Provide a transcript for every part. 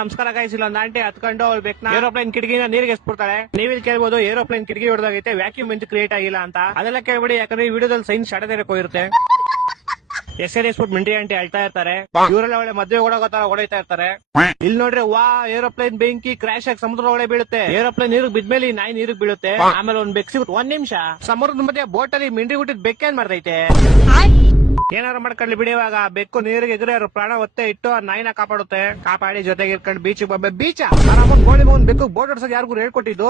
ನಮಸ್ಕಾರ ಗೈಸ್, ಇಲ್ಲೊಂದು ಆಂಟಿ ಹತ್ಕೊಂಡು ಅವ್ಳು ಬೇಕನ್ನ ಏರೋಪ್ಲೇನ್ ಕಿಟಕಿನ ನೀರಿಗೆ ಎಸ್ಬಿಡ್ತಾಳೆ. ನೀವಿಲ್ಲಿ ಕೇಳ್ಬೋದು ಏರೋಪ್ಲೇನ್ ಕಿಟಕಿ ಹೊಡೆದಾಗೈತೆ, ವ್ಯಾಕ್ಯೂಮ್ ಎಂತ ಕ್ರಿಯೇಟ್ ಆಗಿಲ್ಲ ಅಂತ. ಅದೆಲ್ಲ ಕೇಳ್ಬಿಡಿ, ಯಾಕಂದ್ರೆ ಈ ವಿಡಿಯೋದಲ್ಲಿ ಸೈನ್ಸ್ ಶಾಡದೇರಕ್ಕೆ ಹೋಗಿರುತ್ತೆ. ಎಸ್ಬಿಟ್ಟು ಮಿಂಟಿ ಆಂಟಿ ಅಳ್ತಾ ಇರ್ತಾರೆ. ಇವರೆಲ್ಲ ಒಳ್ಳೆ ಮದ್ವೆ ಓಡೋಗೋತರ ಓಡೈತಾ ಇರ್ತಾರೆ. ಇಲ್ಲಿ ನೋಡ್ರಿ, ವಾ ಏರೋಪ್ಲೇನ್ ಬೆಂಕಿ ಕ್ರಾಶ್ ಆಗಿ ಸಮುದ್ರ ಒಳಗೆ ಬೀಳುತ್ತೆ. ಏರೋಪ್ಲೇನ್ ನೀರಿಗೆ ಬಿದ್ಮೇಲೆ ನಾಯಿ ನೀರಿಗೆ ಬೀಳುತ್ತೆ. ಆಮೇಲೆ ಒಂದ್ ಬೆಕ್ ಸಿಗುತ್ತೆ. ಒಂದ್ ನಿಮಿಷ, ಸಮುದ್ರದ ಮಧ್ಯೆ ಬೋಟ್ ಅಲ್ಲಿ ಮಿಂಡಿ ಹುಟ್ಟಿದ್ ಬೆಕ್ಕೇನ್ ಮಾಡ್ತೈತೆ? ಏನಾರು ಮಾಡ್ಕೊಳ್ಳಿ ಬಿಡಿ. ಇವಾಗ ಬೆಕ್ಕು ನೀರಿಗೆ ಎಗರಿ ಅವ್ರ ಪ್ರಾಣ ಒತ್ತೆ ಇಟ್ಟು ಆ ನಾಯಿನ ಕಾಪಾಡಿ ಜೊತೆಗೆ ಇರ್ಕೊಂಡು ಬೀಚ್ ಬೀಚ ಆರಾಮ ಗೋಳಿ ಮಗನ್ ಬೆಕ್ಕು ಬೋಟ್ ಓಡಿಸೋದು ಯಾರಿಗೂ ಹೇಳ್ಕೊಟ್ಟಿದ್ದು.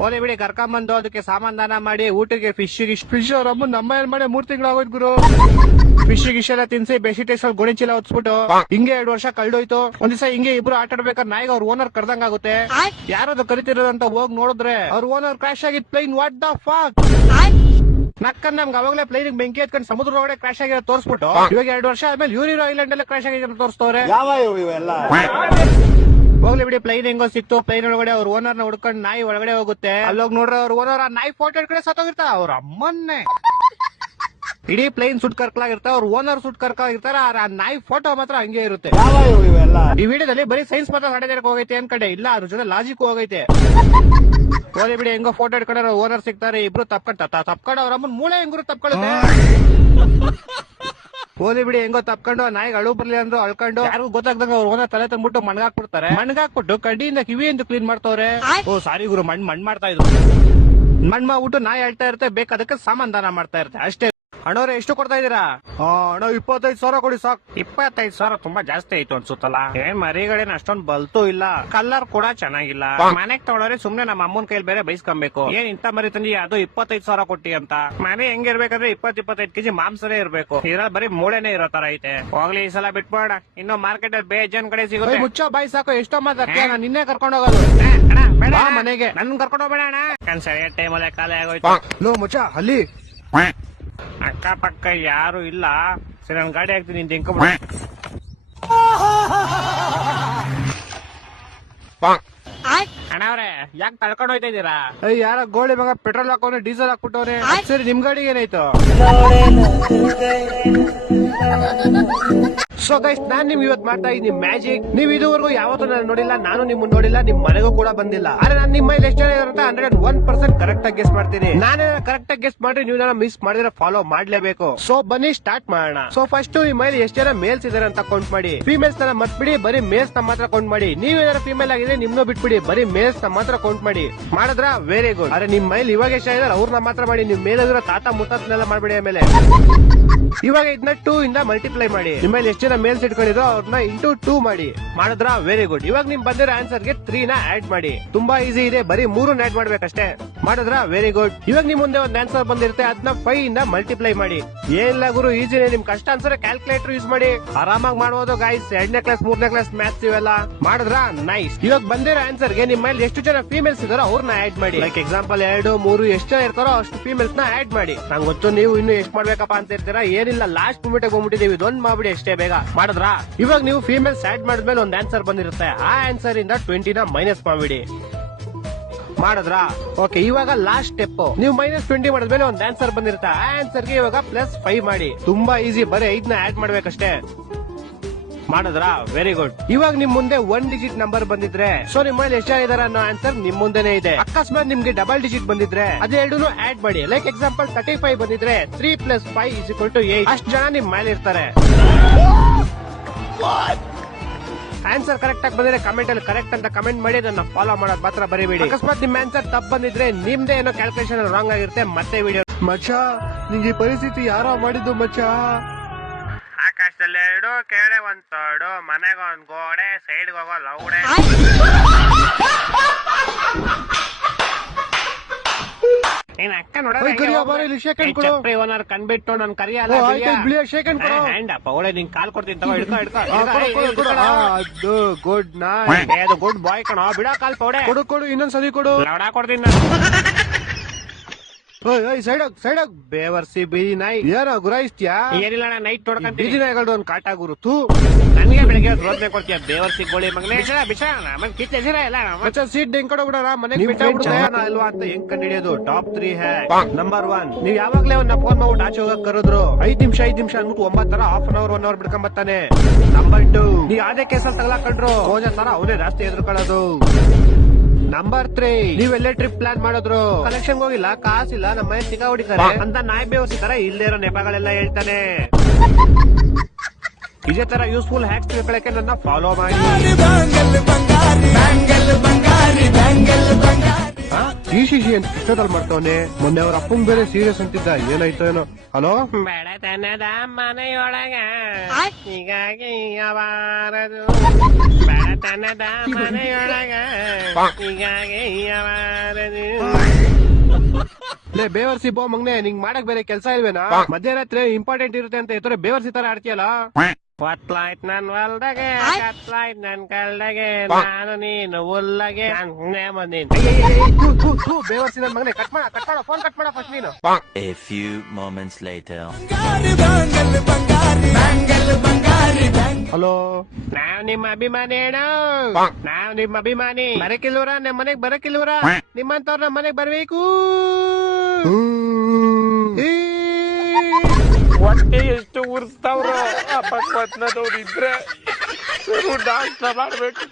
ಹೋಲಿ ಬಿಡಿ, ಕರ್ಕೊಂಬಂದು ಅದಕ್ಕೆ ಸಾಮಾನ್ ದಾನ ಮಾಡಿ ಊಟಕ್ಕೆ ಫಿಶ್ ಅವ್ರ ಅಮ್ಮ ನಮ್ಮ ಏನ್ ಮಾಡಿ 3 ತಿಂಗಳಾಗೋಯ್ತು ಗುರು. ಫಿಶ್ ಎಲ್ಲ ತಿನ್ಸಿ ಬೆಡ್ಶೀಟ್ ಗೋಣಿ ಚೀಲ ಹೊತ್ಸ್ಬಿಟ್ಟು ಹಿಂಗೆ 2 ವರ್ಷ ಕಳ್ದೋಯ್ತು. ಒಂದ್ ದಿವಸ ಹಿಂಗೆ ಇಬ್ರು ಆಟ ಆಡ್ಬೇಕಾದ್ರೆ ನಾಯಿಗೆ ಅವ್ರ ಓನರ್ ಕರ್ದಂಗಾಗುತ್ತೆ. ಯಾರದು ಕರಿತಿರೋದಂತ ಹೋಗಿ ನೋಡಿದ್ರೆ ಅವ್ರ ಓನರ್ ಕ್ರಾಶ್ ಆಗಿದ್ ಪ್ಲೈನ್. ವಾಟ್ ದ ಫಾಕ್ ನಕ್ಕಂದ್ ನಮ್ಗೆ ಅವಾಗಲೇ ಪ್ಲೈನ್ ಬೆಂಕಿ ಎತ್ಕೊಂಡು ಸಮುದ್ರ ಒಳಗಡೆ ಕ್ರಾಶ್ ಆಗಿರೋ ತೋರಿಸ್ಬಿಟ್ಟು ಇವಾಗ 2 ವರ್ಷ ಆದ್ಮೇಲೆ ಯೂರಿರೋ ಐಲ್ಯಾಂಡ್ ಅಲ್ಲೇ ಕ್ರಾಶ್ ಆಗಿರೋ ತೋರಿಸ್ತವ್ರೆ. ಹೋಗ್ಲಿ ಬಿಡಿ, ಪ್ಲೈನ್ ಹೆಂಗೋ ಸಿಕ್ತು. ಪ್ಲೈನ್ ಒಳಗಡೆ ಅವ್ರ ಓನರ್ ನ ಹುಡ್ಕೊಂಡು ನಾಯಿ ಒಳಗಡೆ ಹೋಗುತ್ತೆ. ಅಲ್ಲೋಗಿ ನೋಡ್ರೆ ಅವ್ರ ಓನರ್ ಆ ನಾಯಿ ಫೋಟೋ ಇಟ್ಕಡೆ ಸತ್ತೋಗಿರ್ತಾರ. ಅವ್ರ ಅಮ್ಮನ್ನೇ ಇಡೀ ಪ್ಲೈನ್ ಸುಟ್ ಕರ್ಕಲಾಗಿರ್ತಾವ, ಅವ್ರ ಓನರ್ ಸುಟ್ ಕರ್ಕಲಾಗಿರ್ತಾರ. ಆ ನಾಯಿ ಫೋಟೋ ಮಾತ್ರ ಹಂಗೆ ಇರುತ್ತೆ. ಈ ವಿಡಿಯೋದಲ್ಲಿ ಬರೀ ಸೈನ್ಸ್ ಮಾತ್ರ ನಡೆದಕ್ಕೆ ಹೋಗೈತೆ ಅನ್ಕಡೆ, ಇಲ್ಲ ಅದ್ರ ಜೊತೆ ಲಾಜಿಕ್ ಹೋಗೈತೆ. ಹೋಗ್ಲಿ ಬಿಡಿ, ಹೆಂಗೋ ಫೋಟೋ ಇಟ್ಕೊಂಡ್ರೆ ಓನರ್ ಸಿಗ್ತಾರೆ. ಇಬ್ರು ತಪ್ಕೊಂಡು ಅವ್ರ ಅಮ್ಮನ್ ಮೂಳೆ ಹೆಂಗ್ರು ತಪ್ಕೊಳ್ಳುತ್ತೆ. ಹೋಲಿ ಬಿಡಿ, ಹೆಂಗೋ ತಪ್ಕೊಂಡು ನಾಯಿಗೆ ಅಳು ಬರ್ಲಿ ಅಂದ್ರು ಅಳ್ಕೊಂಡು ಯಾರಿಗೂ ಗೊತ್ತಾಗ್ದಂಗ ಅವ್ರ ಓನರ್ ತಲೆ ತಂದ್ಬಿಟ್ಟು ಮಣ್ಗಾಕ್ಬಿಡ್ತಾರೆ. ಮಣ್ಗಾಕ್ಬಿಟ್ಟು ಕಡ್ಡಿಯಿಂದ ಕಿವಿಯಿಂದ ಕ್ಲೀನ್ ಮಾಡ್ತವ್ರೆ. ಓ ಸಾರಿ ಗುರು, ಮಣ್ ಮಾಡ್ತಾ ಇದ್ರು. ಮಣ್ ಮಾಡ್ಬಿಟ್ಟು ನಾಯಿ ಅಳ್ತಾ ಇರುತ್ತೆ, ಬೇಕಾದಕ್ಕೆ ಸಾಮಾನ್ ದಾನ ಮಾಡ್ತಾ ಇರುತ್ತೆ ಅಷ್ಟೇ. ಅಣ್ಣವ್ರೆ ಎಷ್ಟು ಕೊಡ್ತಾ ಇದೀರಾ? ಅಣ್ಣ 25,000 ಕೊಡಿ ಸಾಕು. 25,000 ತುಂಬಾ ಜಾಸ್ತಿ ಆಯ್ತು ಅನ್ಸುತ್ತಲ್ಲ. ಏನ್ ಮರಿಗಳೇನ್ ಅಷ್ಟೊಂದ್ ಬಲ್ತು ಇಲ್ಲ, ಕಲರ್ ಕೂಡ ಚೆನ್ನಾಗಿಲ್ಲ. ಮನೆಗ್ ತಗೊಳೋರೆ ಸುಮ್ನೆ ನಮ್ಮ ಅಮ್ಮನ್ ಕೈಲಿ ಬೇರೆ ಬೈಸ್ಕೊಬೇಕು. ಏನ್ ಇಂತ ಮರಿ ತಂದಿ ಅದು 25,000 ಕೊಟ್ಟಿ ಅಂತ. ಮನೆ ಹೆಂಗಿರ್ಬೇಕಂದ್ರೆ 20-25 ಕೆಜಿ ಮಾಂಸನೇ ಇರ್ಬೇಕು. ಇದ್ರಲ್ಲಿ ಬರೀ ಮೂಳೆನೆ ಇರೋ ತರ ಐತೆ. ಹೋಗ್ಲಿ ಈ ಸಲ ಬಿಟ್ಬೇಡ, ಇನ್ನು ಮಾರ್ಕೆಟ್ ಅಲ್ಲಿ ಬೇಜನ್ ಕಡೆ ಸಿಗುತ್ತೆ. ಮುಚ್ಚ ಬಾಯ್ ಸಾಕು, ಎಷ್ಟೋ ಮಾತಾಡ್ತೀಯ, ನಾನು ನಿನ್ನೆ ಕರ್ಕೊಂಡು ಹೋಗೋದು. ಮನೆಗೆ ನನ್ ಕರ್ಕೊಂಡು ಹೋಗ್ಬೇಡ ಅಣ್ಣ, ಸರಿಯಾದ ಟೈಮಲ್ಲೇ ಖಾಲಿ ಆಗೋಯ್ತು. ಲೋ ಮುಚ್ಚ, ಅಲ್ಲಿ ಅಕ್ಕ ಪಕ್ಕ ಯಾರು ಇಲ್ಲ. ಸರಿ, ನನ್ ಗಾಡಿ ಹಾಕ್ತೀನಿ, ನಿಂತ ಹೆಂಕ ಅಣ್ಣವ್ರೆ ಯಾಕೆ ತಳ್ಕೊಂಡು ಹೋಯ್ತಾ ಇದೀರಾ? ಯಾರ ಗೋಳಿ ಮಗ ಪೆಟ್ರೋಲ್ ಹಾಕೋನೆ ಡೀಸೆಲ್ ಹಾಕ್ಬಿಟ್ಟವ್ರೆ. ಸರಿ, ನಿಮ್ ಗಾಡಿಗೆ ಏನಾಯ್ತು? ಸೊ ಗೈಸ್, ನಾನ್ ನಿಮ್ಗೆ ಇವತ್ತು ಮಾಡ್ತಾ ಇದ್ದೀನಿ ಮ್ಯಾಜಿಕ್. ನೀವು ಇದುವರೆಗೂ ಯಾವತ್ತೂ ನಾನು ನೋಡಿಲ್ಲ, ನಾನು ನಿಮ್ಮನ್ನ ನೋಡಿಲ್ಲ, ನಿಮ್ ಮನೆಗೂ ಕೂಡ ಬಂದಿಲ್ಲ. ಆದ್ರೆ ನಾನು ನಿಮ್ಮ ಮೈಲ್ ಎಷ್ಟು ಜನ ಇರುತ್ತೆ 101% ಕರೆಕ್ಟ್ ಆಗಿ ಗೆಸ್ ಮಾಡ್ತೀನಿ. ನಾನೇ ಕರೆಕ್ಟ್ ಆಗಿ ಗೆಸ್ ಮಾಡಿ ನೀವು ಮಿಸ್ ಮಾಡಿದ್ರೆ ಫಾಲೋ ಮಾಡ್ಲೇಬೇಕು. ಸೊ ಬನ್ನಿ ಸ್ಟಾರ್ಟ್ ಮಾಡೋಣ. ಸೊ ಫಸ್ಟ್ ಈ ಮೈಲ್ ಎಷ್ಟು ಜನ ಮೇಲ್ಸ್ ಇದಾರೆ ಅಂತ ಕೌಂಟ್ ಮಾಡಿ. ಫೀಮೇಲ್ಸ್ ನ ಮತ್ಬಿಡಿ, ಬರೀ ಮೇಲ್ಸ್ ನ ಮಾತ್ರ ಕೌಂಟ್ ಮಾಡಿ. ನೀವೇನಾದ್ರು ಫೀಮೇಲ್ ಆಗಿದೆ ನಿಮ್ನು ಬಿಟ್ಬಿಡಿ, ಬರೀ ಮೇಲ್ಸ್ ನ ಮಾತ್ರ ಕೌಂಟ್ ಮಾಡಿ. ಮಾಡಿದ್ರ ವೆರಿ ಗುಡ್. ಆದ್ರೆ ನಿಮ್ ಮೈಲ್ ಇವಾಗ ಎಷ್ಟು ಇದಾರೆ ಅವ್ರನ್ನ ಮಾತ್ರ ಮಾಡಿ. ನಿಮ್ ಮೇಲಿರೋ ತಾತ ಮುತ್ತನೆಲ್ಲ ಮಾಡ್ಬಿಡಿ. ಆಮೇಲೆ ಇವಾಗ ಇದನ್ನ 2 ಇಂದ ಮಲ್ಟಿಪ್ಲೈ ಮಾಡಿ. ನಿಮ್ಮಲ್ಲಿ ಎಷ್ಟು ಜನ ಮೇಲ್ಸ್ ಇಟ್ಕೊಂಡಿದ್ರು ಅವ್ರನ್ನ ಇಂಟು 2 ಮಾಡಿ. ಮಾಡಿದ್ರ ವೆರಿ ಗುಡ್. ಇವಾಗ ನಿಮ್ ಬಂದಿರೋ ಆನ್ಸರ್ ಗೆ 3 ನ ಆಡ್ ಮಾಡಿ. ತುಂಬಾ ಈಸಿ ಇದೆ, ಬರೀ 3 ಆಡ್ ಮಾಡ್ಬೇಕಷ್ಟೇ. ಮಾಡಿದ್ರ ವೆರಿ ಗುಡ್. ಇವಾಗ ನಿಮ್ ಮುಂದೆ ಒಂದು ಆನ್ಸರ್ ಬಂದಿರುತ್ತೆ, ಅದನ್ನ 5 ಇಂದ ಮಲ್ಟಿಪ್ಲೈ ಮಾಡಿ. ಏನಿಲ್ಲ ಗುರು, ಈಸಿನೇ. ನಿಮ್ ಕಷ್ಟ ಅನ್ಸರೆ ಕ್ಯಾಲ್ಕುಲೇಟರ್ ಯೂಸ್ ಮಾಡಿ, ಆರಾಮಾಗಿ ಮಾಡಬಹುದು ಗೈಸ್. 2ನೇ ಕ್ಲಾಸ್ 3ನೇ ಕ್ಲಾಸ್ ಮ್ಯಾಥ್ಸ್ ಇವೆಲ್ಲ ಮಾಡಿದ್ರ ನೈಸ್. ಇವಾಗ ಬಂದಿರೋ ಆನ್ಸರ್ ಗೆ ನಿಮ್ಮ ಮೇಲೆ ಎಷ್ಟು ಜನ ಫೀಮೇಲ್ಸ್ ಇದಾರೋ ಅವ್ರನ್ನ ಆಡ್ ಮಾಡಿ. ಲೈಕ್ ಎಕ್ಸಾಂಪಲ್ 2, 3 ಎಷ್ಟು ಜನ ಇರ್ತಾರೋ ಅಷ್ಟು ಫೀಮೇಲ್ಸ್ ನ ಆಡ್ ಮಾಡಿ. ನಂಗೆ ಗೊತ್ತು ನೀವು ಇನ್ನು ಎಷ್ಟು ಮಾಡ್ಬೇಕಪ್ಪ ಅಂತ ಇರ್ತೀರಾ. ಏನಿಲ್ಲ, ಲಾಸ್ಟ್ ಮೂಮೆಂಟ್ ಹೋಗ್ಬಿಟ್ಟಿದೀವಿ, ಇದೊಂದು ಮಾಡ್ಬಿಡಿ ಅಷ್ಟೇ ಬೇಗ. ಮಾಡಿದ್ರ ಇವಾಗ ನೀವು ಫೀಮೇಲ್ಸ್ ಆಡ್ ಮಾಡಿದ್ಮೇಲೆ ಒಂದು ಆನ್ಸರ್ ಬಂದಿರುತ್ತೆ. ಆ ಆನ್ಸರ್ ಇಂದ 20 ನ ಮೈನಸ್ ಮಾಡ್ಬಿಡಿ. ಮಾಡಿದ್ರ ಓಕೆ. ಇವಾಗ ಲಾಸ್ಟ್ ಸ್ಟೆಪ್, ನೀವು -20 ಮಾಡಿದ್ಮೇಲೆ ಒಂದು ಆನ್ಸರ್ ಬಂದಿರುತ್ತೆ. ಆ ಆನ್ಸರ್ ಗೆ ಇವಾಗ +5 ಮಾಡಿ. ತುಂಬಾ ಈಸಿ, ಬರೀ 5 ನ ಆಡ್ ಮಾಡ್ಬೇಕಷ್ಟೇ. ಮಾಡಿದ್ರ ವೆರಿ ಗುಡ್. ಇವಾಗ ನಿಮ್ ಮುಂದೆ 1 ಡಿಜಿಟ್ ನಂಬರ್ ಬಂದಿದ್ರೆ, ಸೊ ನಿಮ್ಮ ಮನೇಲಿ ಎಷ್ಟು ಜನ ಇದಾರೆ ಅನ್ನೋ ಆನ್ಸರ್ ನಿಮ್ ಮುಂದೆನೆ ಇದೆ. ಅಕಸ್ಮಾತ್ ನಿಮ್ಗೆ ಡಬಲ್ ಡಿಜಿಟ್ ಬಂದಿದ್ರೆ ಅದೆರಡೂ ಆಡ್ ಮಾಡಿ. ಲೈಕ್ ಎಕ್ಸಾಂಪಲ್ 35 ಬಂದಿದ್ರೆ 3 + 5 = 8. ಅಷ್ಟು ಜನ ನಿಮ್ ಮೇಲೆ ಇರ್ತಾರೆ. ಆನ್ಸರ್ ಕರೆಕ್ಟ್ ಆಗಿ ಬಂದ್ರೆ ಕಮೆಂಟ್ ಅಲ್ಲಿ ಕರೆಕ್ಟ್ ಅಂತ ಕಮೆಂಟ್ ಮಾಡಿ, ಅದನ್ನ ಫಾಲೋ ಮಾಡೋದು ಮಾತ್ರ ಬರೀಬೇಡಿ. ಅಕಸ್ಮಾತ್ ನಿಮ್ ಆನ್ಸರ್ ತಪ್ಪು ಬಂದಿದ್ರೆ ನಿಮ್ದೇ ಏನೋ ಕ್ಯಾಲ್ಕುಲೇಷನ್ ರಾಂಗ್ ಆಗಿರುತ್ತೆ. ಮತ್ತೆ ವಿಡಿಯೋ ಮಚ್ಚ, ನಿಂಗೆ ಪರಿಸ್ಥಿತಿ ಯಾರೋ ಮಾಡಿದ್ದು ಮಚ್ಚ. ಆಕಾಶದಲ್ಲಿ 2 ಕೆಳಗೆ 1 ತೋಡು, ಮನೆಗೆ 1 ಗೋಡೆ, ಸೈಡ್ ಹೋಗೋ ಲೌಡೆ. ಏನ್ ಅಕ್ಕ ನೋಡ್ರಿ ಓನರ್ ಕಣ್ಬಿಟ್ಟು ನನ್ ಕರಿಯಲ್ಲ. ನಿಂಗ್ ಕಾಲ್ ಕೊಡ್ತೀನಿ ತಗೋ, ಅದು ಗುಡ್ ನೈಟ್. ಅದು ಗುಡ್ ಬಾಯ್ ಕಣೋ, ಬಿಡ ಕಾಲ್ ಪೌಡೆ. ಕೊಡು ಇನ್ನೊಂದ್ಸಲಿ ಕೊಡು. ಲೌಡ ಕೊಡ್ತೀನಿ ಸೈಡ್ ಬೇವರ್ಸಿ ಬೀದಿ ನಾಯಿ. ಏನೋ ಗುರಾಯಿಸ್ತೀಯಾ? ಏನಿಲ್ಲ, ನೈಟ್ ನೋಡ್ಕೊಂತ ಬೀದಿ ನಾಯಿಗಳು ಒಂದ್ ಕಾಟ ಗುರು. ನನಗೆ ಬೆಳಗ್ಗೆ ರೋದ್ನೆ ಕೊಡ್ತೀಯ ದೇವರ್ ಸಿಗೋಳಿ ಮಗನೇ ಬಿಷ ನಮಗ್ ಕಿತ್ಲೆ ಎಲ್ಲ ಮಚ್ಚ ಸೀಟ್ ಹೆಂಗ್ ಕೊಡೋಬಿಡೋಣ ಮನೆಗೆ ಅಲ್ವಾ ಅಂತ ಹೆಂಗ್ ಕಂಡಿಡಿಯೋದು ಟಾಪ್ 3 ಹ್ಯಾಕ್ ನಂಬರ್ 1 ನೀವ್ ಯಾವಾಗ್ಲೇ ಅವ್ನ ಫೋನ್ ಮಾಡ್ಬಿಟ್ಟು ಆಚೆ ಹೋಗಕ್ ಕರೆದ್ರು 5 ನಿಮಿಷ ಅಂದ್ಬಿಟ್ಟು 9 ತರ ಹಾಫ್ ಅನ್ ಅವರ್ 1 ಅವರ್ ಬಿಡ್ಕೊಂಡ್ ಬರ್ತಾನೆ. ನಂಬರ್ 2 ನೀವ್ ಯಾವ್ದೇ ಕೇಸಲ್ಲಿ ತಗಲಾಕೊಂಡ್ರು ಹೋದ ತರ ಅವನೇ ಜಾಸ್ತಿ ಎದುರ್ಕೊಳ್ಳೋದು. ನಂಬರ್ 3 ನೀವೆಲ್ಲೇ ಟ್ರಿಪ್ ಪ್ಲಾನ್ ಮಾಡಿದ್ರು ಕಲೆಕ್ಷನ್ ಹೋಗಿಲ್ಲ ಕಾಸಿಲ್ಲ ನಮ್ಮ ಮನೆ ಸಿಗಾ ಹೊಡಿತಾರೆ ಅಂತ ನಾಯಿ ಬೇವಸಿ ತರ ಇಲ್ದೇ ಇರೋ ನೆಪಗಳೆಲ್ಲ ಹೇಳ್ತಾನೆ. ಇದೇ ತರ ಯೂಸ್ಫುಲ್ ಹ್ಯಾಕ್ಸ್ ತಿಳ್ಕೊಳಕ್ಕೆ ನನ್ನ ಫಾಲೋ ಮಾಡಿ. ಈ ಶಿಶಿ ಅಂತ ಕಿತ್ತದಲ್ಲಿ ಮಾಡ್ತವನೆ ಮೊನ್ನೆ ಅವ್ರ ಅಪ್ಪಂಗ್ ಬೇರೆ ಸೀರಿಯಸ್ ಅಂತಿದ್ದ ಏನಾಯ್ತೋ ಏನೋ. ಹಲೋ ಬೆಳತನದ ಮನೆಯೊಳಗ ಹೀಗಾಗಿ ಯಾವಾರದು ಬೆಳತನದ ಮನೆಯೊಳಗ ಹೀಗಾಗಿ ಯಾವಾರದು. ಬೇವರ್ಸಿ ಬೋ ಮಗ್ನೆ ನಿಂಗ್ ಮಾಡಕ್ ಬೇರೆ ಕೆಲ್ಸ ಇಲ್ವೇನಾ? ಮಧ್ಯರಾತ್ರಿ ಇಂಪಾರ್ಟೆಂಟ್ ಇರುತ್ತೆ ಅಂತ ಎತ್ತರೆ ಬೇವರ್ಸಿ ತರ ಆಡ್ತೀಯಲ್ಲ. ಹೊತ್ಲಾಯ್ತ್ ನನ್ ಹೊಲ್ದಾಗೆ ಕತ್ಲಾಯ್ತ್ ನನ್ ಕಲ್ದಾಗೆ ನಾನು ನೀನು ಉಲ್ಲಗೆ ಬೇವರ್ಸಿ ನನ್ ಮಗನೆ ಕಟ್ ಮಾಡ ಫೋನ್ ಕಟ್ ಮಾಡ ಫಸ್ಟ್ ನೀನು. A few moments later. Hello ನಾವ್ ನಿಮ್ಮ ಅಭಿಮಾನಿ ಹೇಳು ನಾವ್ ನಿಮ್ಮ ಅಭಿಮಾನಿ ಬರಕಿಲ್ವರ ನಮ್ ಮನೆಗ್ ಬರಕಿಲ್ವರ ನಿಮ್ಮಂತವ್ರ ನಮ್ ಮನೆಗ್ ಬರ್ಬೇಕು. ಹೊಟ್ಟೆ ಎಷ್ಟು ಉರ್ಸ್ತಾವ್ರ ಆ ಭಗವತ್ನದವ್ರು ಇದ್ರೆ ಡಾನ್ಸ್ ಮಾಡ್ಬೇಕು.